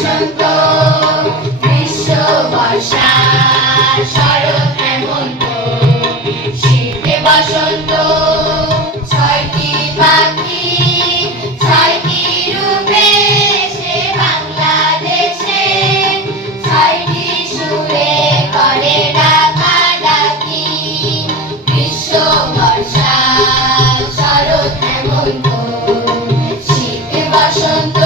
বসন্ত, গ্রীষ্ম বর্ষা শরৎ হেমন্ত, শীতে বসন্ত, ছয়টি পাখি ছয়টি রূপে সে বাংলাদেশে, ছয়টি সুরে করে ডাকাডাকি। গ্রীষ্ম বর্ষা শরৎ হেমন্ত, শীতে বসন্ত।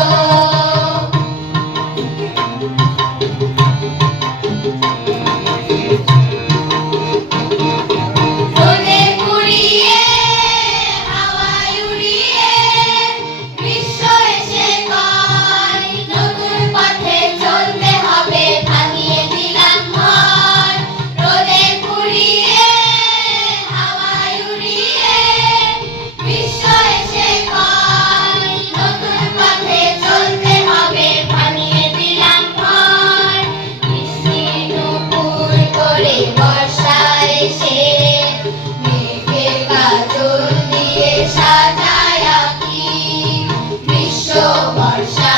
বর্ষা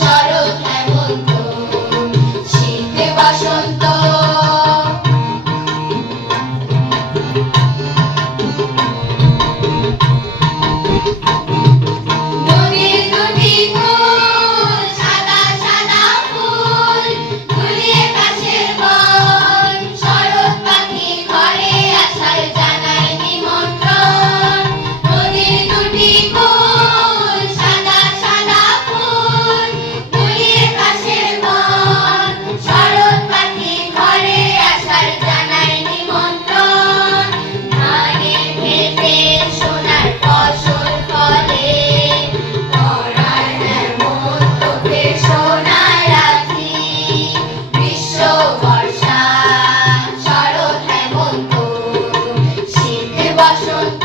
শরৎ হেমন্ত, শীতে বসন্ত। নদীর দুটি কূল সাদা সাদা ফুল, ফুলিয়ে কাশের বন, শরৎ পাখি ঘরে আসার জানায় নিমন্ত্রণ। নদীর দুটি কূল সাদা সাদা ফুল, ফুলিয়ে কাশের বন, শরৎ পাখি ঘরে আসার জানায় নিমন্ত্রণ। ধানের ক্ষেতে সোনার ফসল ফলে, পরার হেমন্তকে সোনায় রাখি। গ্রীষ্ম বর্ষা শরৎ হেমন্ত, শীতে বসন্ত।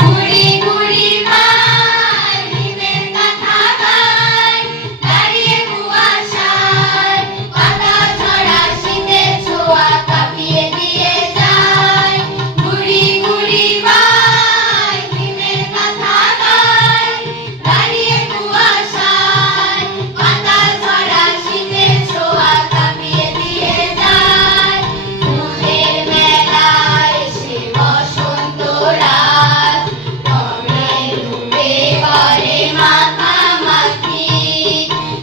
গুড়ি গুড়ি মায় নিমের কাঁথা গায়, দাঁড়িয়ে কুয়াশায় পাতা ঝরা শীতের ছোঁয়া কাঁপিয়ে দিয়ে যায়। গুড়ি গুড়ি মায় নিমের কাঁথা গায়, দাঁড়িয়ে কুয়াশায় পাতা ঝরা শীতের ছোঁয়া কাঁপিয়ে দিয়ে যায়। ফুলের মেলায় সে বসন্ত রাত, রঙে রূপে করে মাখামাখি।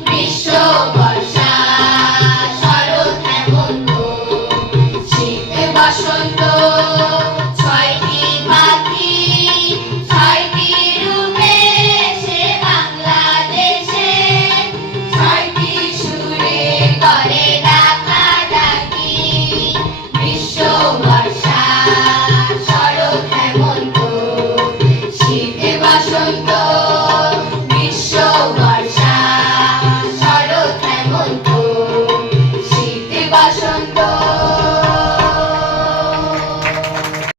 গ্রীষ্ম বর্ষা শরৎ হেমন্ত, শীতে বসন্ত। ছয়টি পাখি ছয়টি রূপে সে বাংলাদেশে, ছয়টি সুরে করে ডাকাডাকি। গ্রীষ্ম বর্ষা শরৎ হেমন্ত, শীতে বসন্ত।